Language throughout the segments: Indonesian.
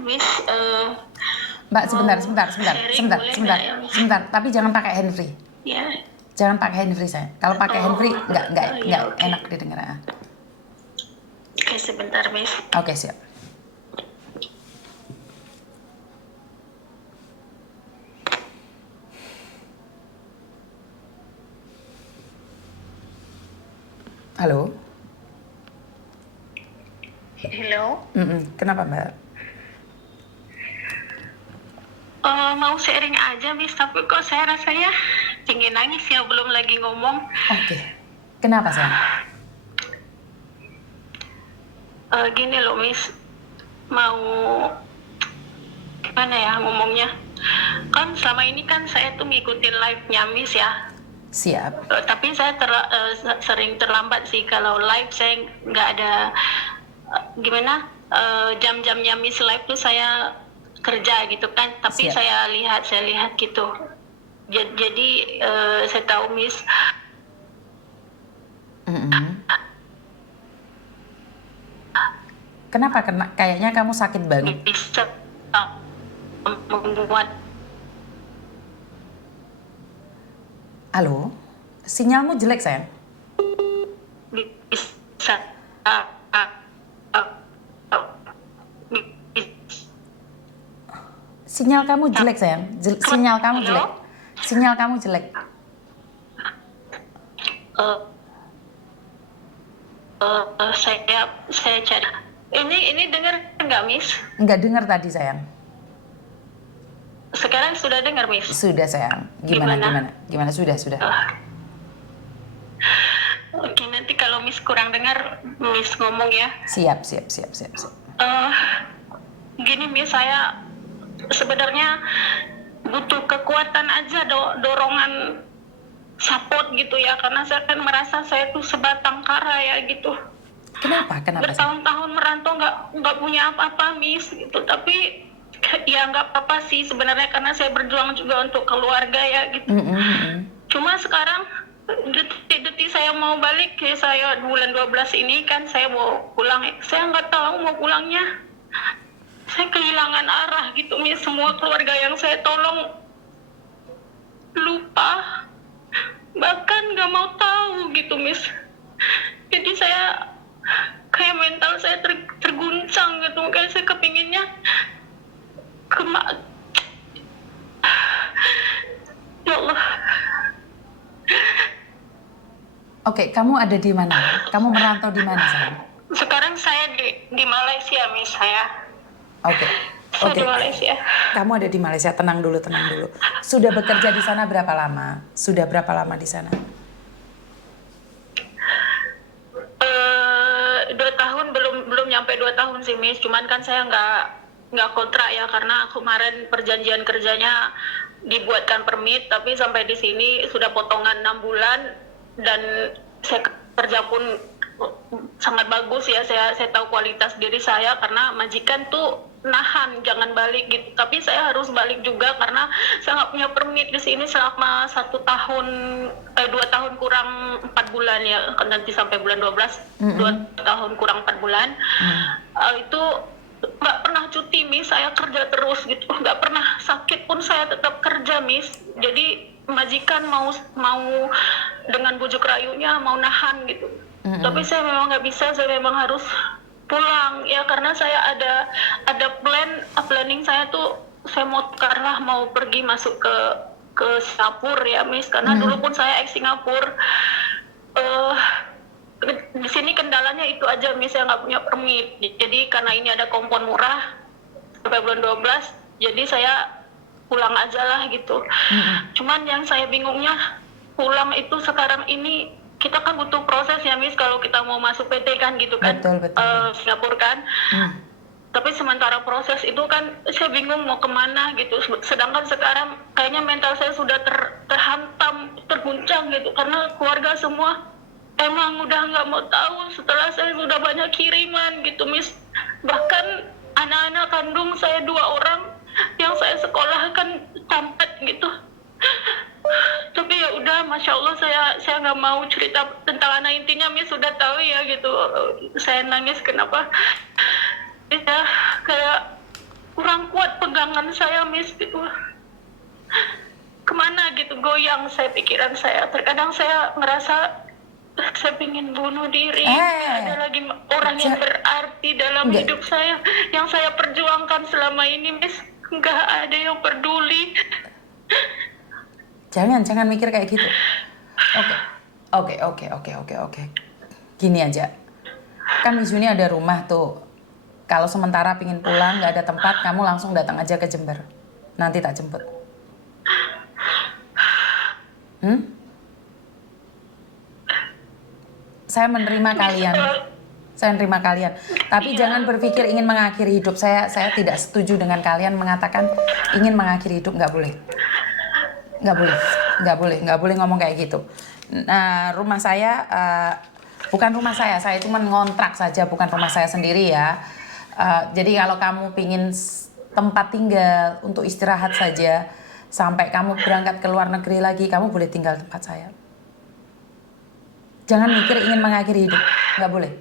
Miss, Mbak, mau sebentar. sharing boleh nggak ya, Miss? Sebentar. Tapi jangan pakai handfree. Ya. Jangan pakai handfree saya. Kalau pakai handfree nggak Ya, oke. enak didengar. Oke, sebentar, Miss. Oke, siap. Halo. Hello. Kenapa, Mbak? Mau sharing aja, Miss, tapi kok saya rasanya ingin nangis ya, belum lagi ngomong. Oke. Kenapa, sayang? Gini loh, Miss, mau gimana ya ngomongnya? Kan selama ini kan saya tuh ngikutin live-nya Miss ya. Siap. Tapi saya sering terlambat sih kalau live. Saya nggak ada jam-jamnya Miss live tuh saya kerja gitu kan. Tapi Siap. saya lihat gitu. Jadi saya tahu Miss. Kenapa? Kayaknya kamu sakit banget. Bisa membuat. Halo? Sinyalmu jelek, sayang. Bisa Sinyal kamu jelek, sayang. Sinyal kamu jelek. Sinyal kamu jelek. Saya cari. Ini dengar nggak, Miss? Nggak dengar tadi, sayang. Sekarang sudah dengar, Miss? Sudah, sayang. Gimana? Sudah. Oke, nanti kalau Miss kurang dengar, Miss ngomong ya. Siap. Gini, Miss, saya sebenarnya butuh kekuatan aja, dorongan support gitu ya, karena saya kan merasa saya tuh sebatang kara ya gitu. Kenapa? Bertahun-tahun merantau nggak punya apa-apa, Miss, gitu. Tapi ya nggak apa-apa sih sebenarnya, karena saya berjuang juga untuk keluarga ya gitu. Cuma sekarang detik-detik saya mau balik ya, saya bulan 12 ini kan saya mau pulang. Saya nggak tahu mau pulangnya. Saya kehilangan arah gitu, Miss. Semua keluarga yang saya tolong lupa, bahkan nggak mau tahu gitu, Miss. Jadi saya kayak mental saya terguncang gitu. Kayak saya kepinginnya ya Allah. Oke, kamu ada di mana? Kamu merantau di mana, sayang? Sekarang saya di Malaysia, Miss, saya. Oke. Di Malaysia. Kamu ada di Malaysia, tenang dulu. Sudah bekerja di sana berapa lama? Sudah berapa lama di sana? 2 tahun, belum nyampe 2 tahun sih, Miss. Cuman kan saya nggak kontrak ya, karena kemarin perjanjian kerjanya dibuatkan permit, tapi sampai di sini sudah potongan 6 bulan dan saya kerja pun sangat bagus ya. Saya tahu kualitas diri saya, karena majikan tuh nahan jangan balik gitu, tapi saya harus balik juga karena saya nggak punya permit di sini selama 1 tahun 2 tahun kurang 4 bulan ya, nanti sampai bulan 12. 2 tahun kurang 4 bulan. Itu nggak pernah cuti, Miss. Saya kerja terus gitu, nggak pernah sakit pun saya tetap kerja, Miss. Jadi majikan mau dengan bujuk rayunya mau nahan gitu. Tapi saya memang nggak bisa, saya memang harus pulang ya, karena saya ada planning saya tuh. Saya mau pergi masuk ke Singapura ya, Miss, karena dulu pun saya ex Singapura. Di sini kendalanya itu aja, Miss, saya nggak punya permit. Jadi karena ini ada kompon murah sampai bulan 12, jadi saya pulang aja lah gitu. Cuman yang saya bingungnya, pulang itu sekarang ini kita kan butuh proses ya, Miss, kalau kita mau masuk PT kan gitu kan. Betul. Singapura kan. Tapi sementara proses itu kan saya bingung mau kemana gitu. Sedangkan sekarang kayaknya mental saya sudah terhantam, terguncang gitu, karena keluarga semua emang udah nggak mau tahu setelah saya sudah banyak kiriman gitu, Miss. Bahkan anak-anak kandung saya 2 orang yang saya sekolahkan tamat gitu. Tapi ya udah, masya Allah, saya nggak mau cerita tentang anak intinya, Miss sudah tahu ya gitu. Saya nangis kenapa? Ya kayak tangan saya, Miss, gitu. Kemana gitu, goyang saya pikiran saya. Terkadang saya ngerasa saya ingin bunuh diri. Ada lagi orang yang berarti dalam hidup saya, yang saya perjuangkan selama ini, Miss. Nggak ada yang peduli. Jangan mikir kayak gitu. Oke. Gini aja. Kan Miss Juni ada rumah tuh. Kalau sementara pingin pulang, nggak ada tempat, kamu langsung datang aja ke Jember. Nanti tak jemput. Saya menerima kalian. Tapi jangan berpikir ingin mengakhiri hidup. Saya tidak setuju dengan kalian mengatakan ingin mengakhiri hidup. Nggak boleh ngomong kayak gitu. Nah, rumah saya bukan rumah saya cuma ngontrak saja, bukan rumah saya sendiri ya. Jadi kalau kamu pingin tempat tinggal untuk istirahat saja sampai kamu berangkat ke luar negeri lagi, kamu boleh tinggal di tempat saya. Jangan mikir ingin mengakhiri hidup, nggak boleh.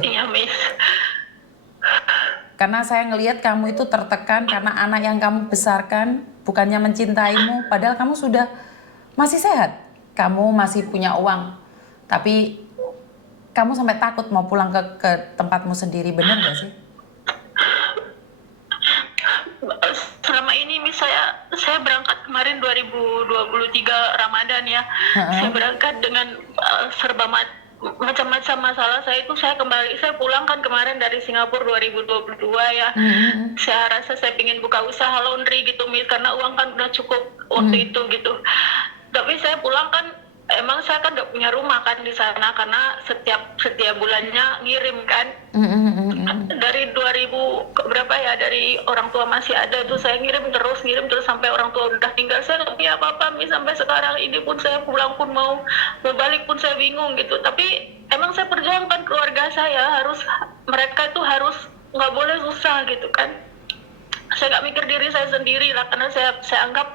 Iya, Miss. Karena saya ngelihat kamu itu tertekan karena anak yang kamu besarkan bukannya mencintaimu, padahal kamu sudah masih sehat, kamu masih punya uang, tapi kamu sampai takut mau pulang ke tempatmu sendiri, benar nggak sih? Selama ini, Miss, saya berangkat kemarin 2023 Ramadan ya. Saya berangkat dengan serba macam-macam masalah saya itu. Saya pulang kan kemarin dari Singapura 2022 ya. Saya rasa saya ingin buka usaha laundry gitu, Miss, karena uang kan udah cukup waktu itu gitu. Tapi saya pulang kan, emang saya kan nggak punya rumah kan di sana, karena setiap bulannya ngirim kan. Dari 2000 berapa ya, dari orang tua masih ada tuh saya ngirim terus sampai orang tua udah tinggal. Saya nggak punya apa-apa, Miss, sampai sekarang ini pun saya pulang pun mau balik pun saya bingung gitu. Tapi emang saya perjuangkan keluarga saya, mereka itu harus nggak boleh susah gitu kan. Saya nggak mikir diri saya sendiri lah, karena saya anggap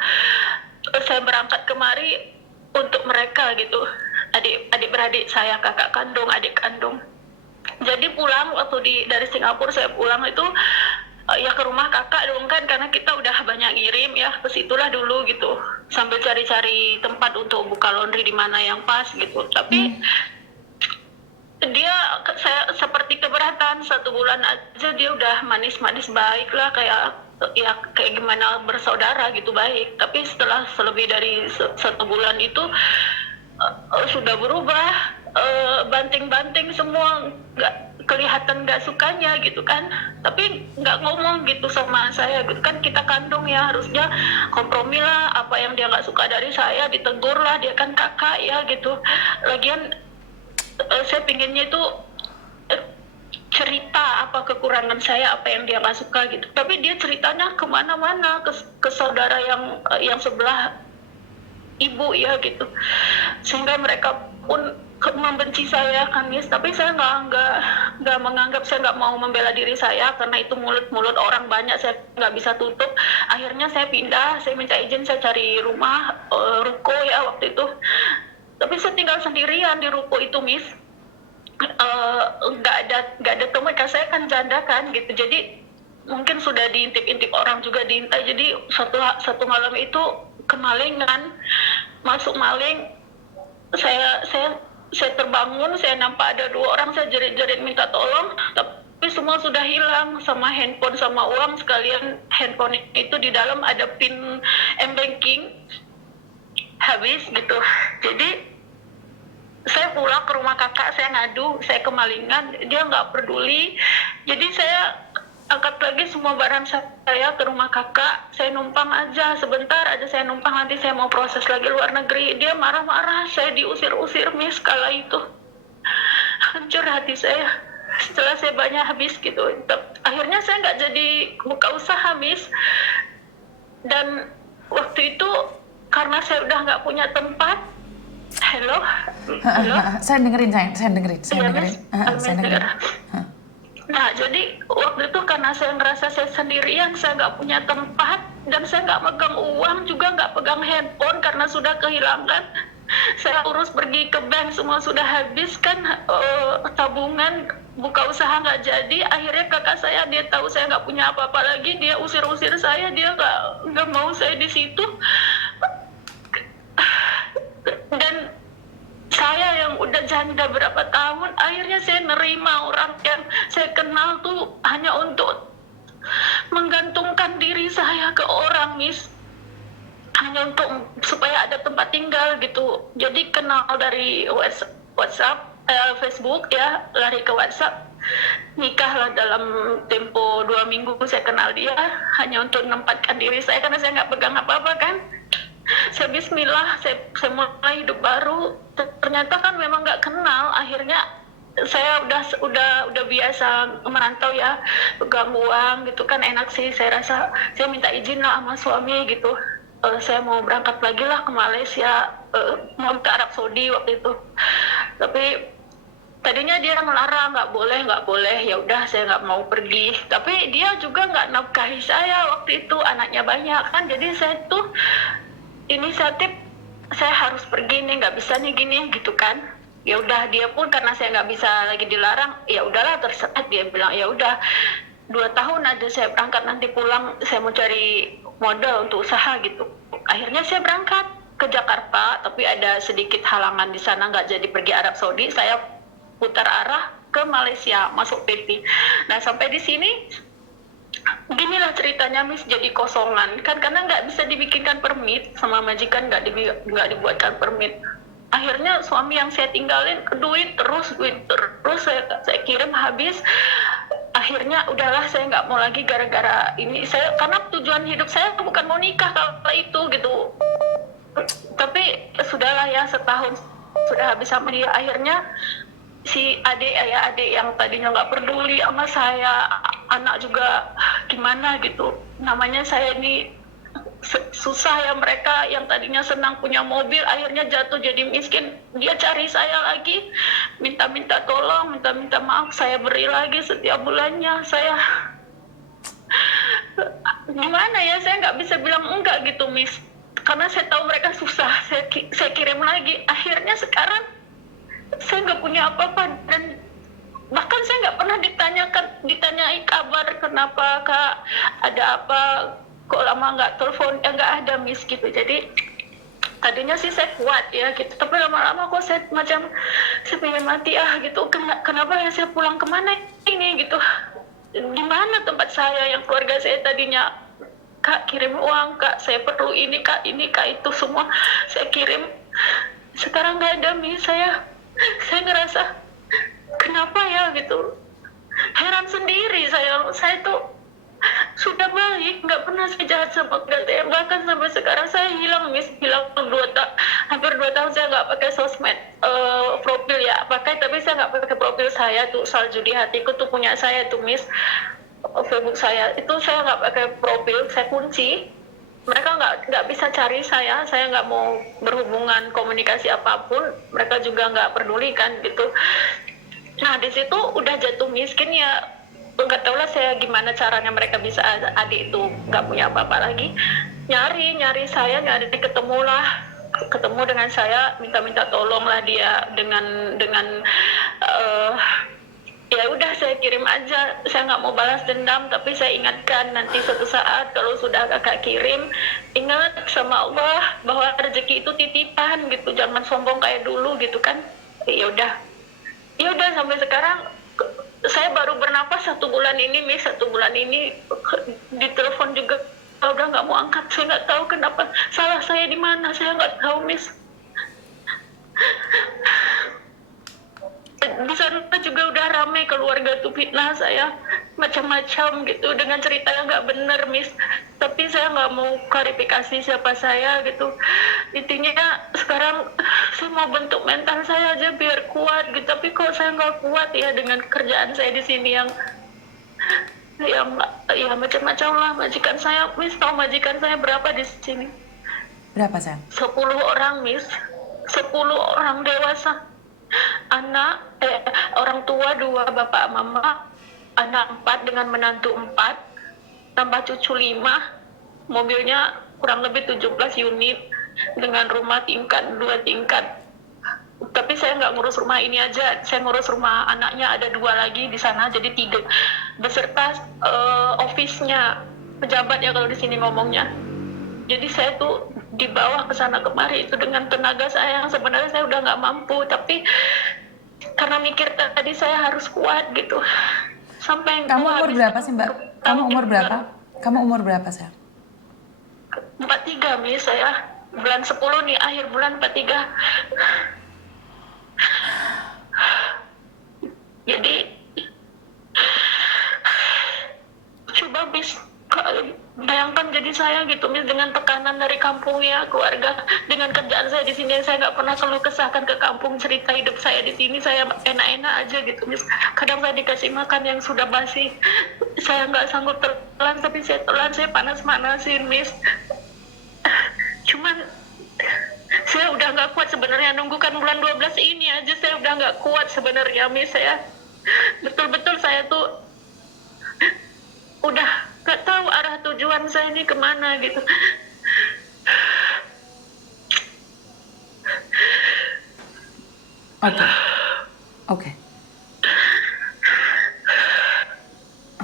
saya berangkat kemari untuk mereka gitu, adik beradik saya, kakak kandung, adik kandung. Jadi pulang waktu dari Singapura saya pulang itu ya ke rumah kakak dong kan, karena kita udah banyak ngirim ya, ke situlah dulu gitu, sambil cari-cari tempat untuk buka laundry di mana yang pas gitu. Tapi saya seperti keberatan, 1 bulan aja dia udah manis-manis baik lah, kayak gimana bersaudara gitu, baik. Tapi setelah lebih dari 1 bulan itu sudah berubah, banting-banting semua, kelihatan nggak sukanya gitu kan. Tapi nggak ngomong gitu sama saya gitu kan, kita kandung ya, harusnya kompromi lah. Apa yang dia nggak suka dari saya ditegur lah, dia kan kakak ya gitu. Lagian saya pinginnya itu cerita apa kekurangan saya, apa yang dia nggak suka gitu. Tapi dia ceritanya kemana-mana, ke saudara yang sebelah ibu ya gitu, sehingga mereka pun membenci saya kan, Miss. Tapi saya nggak menganggap, saya nggak mau membela diri saya, karena itu mulut orang banyak, saya nggak bisa tutup. Akhirnya saya pindah, saya minta izin, saya cari rumah, ruko ya waktu itu. Tapi saya tinggal sendirian di ruko itu, Miss. Nggak ada teman, kan saya kan janda kan gitu, jadi mungkin sudah diintip-intip orang juga, diintai. Jadi satu malam itu kemalingan, masuk maling. Saya terbangun, saya nampak ada 2 orang, saya jerit-jerit minta tolong, tapi semua sudah hilang, sama handphone sama uang sekalian. Handphone itu di dalam ada pin m-banking, habis gitu. Jadi saya pulang ke rumah kakak, saya ngadu, saya kemalingan, dia nggak peduli. Jadi saya angkat lagi semua barang saya ke rumah kakak, saya numpang aja, sebentar aja saya numpang, nanti saya mau proses lagi luar negeri. Dia marah-marah, saya diusir-usir, Miss, kala itu. Hancur hati saya, setelah saya banyak habis gitu. Akhirnya saya nggak jadi buka usaha, Miss. Dan waktu itu karena saya udah nggak punya tempat. Halo? Saya dengerin. Nah, jadi waktu itu karena saya ngerasa saya sendirian, saya nggak punya tempat, dan saya nggak megang uang juga, nggak pegang handphone karena sudah kehilangan. Saya urus pergi ke bank semua sudah habis kan, tabungan buka usaha nggak jadi. Akhirnya kakak saya, dia tahu saya nggak punya apa-apa lagi, dia usir-usir saya, dia nggak mau saya di situ. Dan saya yang udah janda berapa tahun, akhirnya saya nerima orang yang saya kenal tuh hanya untuk menggantungkan diri saya ke orang, Miss. Hanya untuk supaya ada tempat tinggal gitu. Jadi kenal dari WhatsApp, Facebook ya, lari ke WhatsApp. Nikahlah dalam tempo 2 minggu saya kenal dia, hanya untuk menempatkan diri saya karena saya nggak pegang apa-apa kan. Saya bismillah, saya mulai hidup baru. Ternyata kan memang nggak kenal. Akhirnya saya udah biasa merantau ya, pegang uang gitu kan enak sih. Saya rasa saya minta izin lah sama suami gitu. Saya mau berangkat lagi lah ke Malaysia, mau ke Arab Saudi waktu itu. Tapi tadinya dia melarang, nggak boleh, ya udah saya nggak mau pergi. Tapi dia juga nggak nafkahi saya waktu itu, anaknya banyak kan. Jadi saya tuh inisiatif, saya harus pergi nih, nggak bisa nih gini gitu kan. Ya udah, dia pun karena saya nggak bisa lagi dilarang, ya udahlah terserah, dia bilang ya udah 2 tahun aja saya berangkat, nanti pulang saya mau cari modal untuk usaha gitu. Akhirnya saya berangkat ke Jakarta, tapi ada sedikit halangan di sana, nggak jadi pergi Arab Saudi. Saya putar arah ke Malaysia, masuk PT. Nah sampai di sini ginilah ceritanya, Miss, jadi kosongan kan karena nggak bisa dibikinkan permit sama majikan, nggak dibuatkan permit. Akhirnya suami yang saya tinggalin duit terus saya kirim habis. Akhirnya udahlah saya nggak mau lagi gara-gara ini. Saya karena tujuan hidup saya bukan mau nikah kalau itu gitu. Tapi sudahlah ya, setahun sudah habis sama dia. Akhirnya si adik yang tadinya nggak peduli sama saya, anak juga gimana gitu, namanya saya ini susah ya, mereka yang tadinya senang punya mobil akhirnya jatuh jadi miskin. Dia cari saya lagi, minta tolong, minta maaf, saya beri lagi setiap bulannya. Saya gimana ya, saya nggak bisa bilang enggak gitu, Miss, karena saya tahu mereka susah. Saya kirim lagi. Akhirnya sekarang saya nggak punya apa-apa, dan bahkan saya nggak pernah ditanyai kabar, kenapa kak, ada apa, kok lama nggak telepon, nggak ada, Miss gitu. Jadi tadinya sih saya kuat ya gitu, tapi lama-lama kok saya macam saya pengen mati gitu. Kenapa ya saya pulang kemana ini gitu, di mana tempat saya yang keluarga saya tadinya, kak kirim uang kak, saya perlu ini kak itu semua saya kirim. Sekarang nggak ada, Miss. Saya ngerasa kenapa ya gitu, heran sendiri. Saya tuh sudah baik, nggak pernah saya jahat sama keluarga saya. Bahkan sampai sekarang saya hilang, Miss, hampir 2 tahun saya nggak pakai sosmed. Profil ya pakai, tapi saya nggak pakai profil saya tuh. Salju di hatiku tuh punya saya tuh, Miss. Facebook saya itu saya nggak pakai profil, saya kunci. Mereka nggak bisa cari saya nggak mau berhubungan komunikasi apapun, mereka juga nggak peduli kan gitu. Nah di situ udah jatuh miskin ya, nggak tahu lah saya gimana caranya mereka bisa, adik itu nggak punya apa-apa lagi, nyari saya, ketemu dengan saya, minta tolong lah dia dengan ya udah saya kirim aja. Saya nggak mau balas dendam, tapi saya ingatkan nanti suatu saat kalau sudah kakak kirim, ingat sama Allah bahwa rezeki itu titipan gitu, jangan sombong kayak dulu gitu kan. Ya udah sampai sekarang saya baru bernapas 1 bulan ini, Miss. 1 bulan ini ditelepon juga udah nggak mau angkat. Saya nggak tahu kenapa, salah saya di mana, saya nggak tahu, Miss. Di sana juga udah ramai keluarga tuh fitnah saya macam-macam gitu dengan cerita yang nggak benar, Miss. Tapi saya nggak mau klarifikasi siapa saya gitu. Intinya sekarang saya mau bentuk mental saya aja biar kuat gitu. Tapi kok saya nggak kuat ya dengan kerjaan saya di sini yang macam-macam lah. Majikan saya, Miss, tahu majikan saya berapa di sini? Berapa, Sam? 10 orang, Miss. 10 orang dewasa. Orang tua 2, bapak mama, anak 4 dengan menantu 4, tambah cucu 5, mobilnya kurang lebih 17 unit. dengan rumah tingkat 2 tingkat. Tapi saya nggak ngurus rumah ini aja, saya ngurus rumah anaknya, ada 2 lagi di sana, jadi 3 beserta office-nya, pejabat ya kalau di sini ngomongnya. Jadi saya tuh di bawah ke sana kemari itu dengan tenaga saya yang sebenarnya saya udah nggak mampu, tapi karena mikir tadi saya harus kuat gitu. Sampai Kamu umur berapa sih, Mbak? Kamu umur berapa? Kamu umur berapa, sayang? 43, Miss, saya bulan 10 nih, akhir bulan 43. Jadi coba Miss, bayangkan jadi saya gitu Miss, dengan tekanan dari kampungnya, keluarga, dengan kerjaan saya di sini, saya nggak pernah keluh kesahkan ke kampung, cerita hidup saya di sini, saya enak-enak aja gitu Miss. Kadang saya dikasih makan yang sudah basi, saya nggak sanggup telan, tapi saya telan, saya panas-panasin Miss. Cuman saya udah nggak kuat sebenarnya, nunggukan bulan 12 ini aja saya udah nggak kuat sebenarnya Miss. Saya betul-betul saya tuh udah nggak tahu arah tujuan saya ini kemana gitu. Oke. Oke.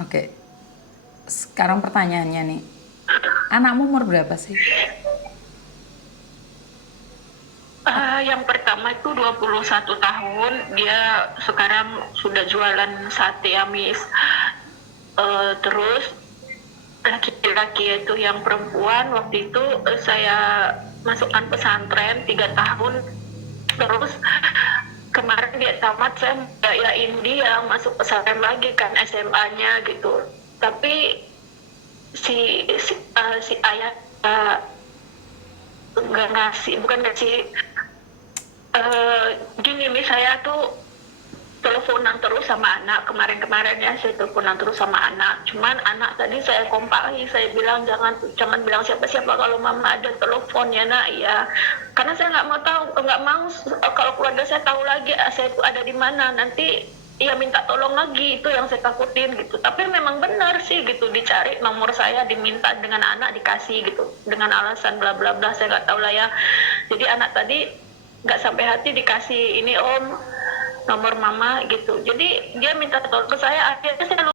Oke. Sekarang pertanyaannya nih. Anakmu umur berapa sih? Yang pertama itu 21 tahun, dia sekarang sudah jualan sate ya Miss. Terus laki-laki itu yang perempuan waktu itu saya masukkan pesantren 3 tahun. Terus kemarin dia tamat, saya yayain dia masuk pesantren lagi kan, SMA-nya gitu. Tapi si ayah nggak ngasih, bukan ngasih, gini nih, saya tuh teleponan terus sama anak kemarin ya, saya teleponan terus sama anak. Cuman anak tadi saya kompahi, saya bilang jangan bilang siapa-siapa kalau mama ada telepon ya nak ya, karena saya nggak mau kalau keluarga saya tahu lagi saya itu ada di mana, nanti ia minta tolong lagi, itu yang saya takutin gitu. Tapi memang benar sih gitu, dicari nomor saya, diminta dengan anak, dikasih gitu dengan alasan bla bla bla, saya nggak tahu lah ya. Jadi anak tadi nggak sampai hati dikasih ini om nomor mama gitu, jadi dia minta tolong ke saya, akhirnya saya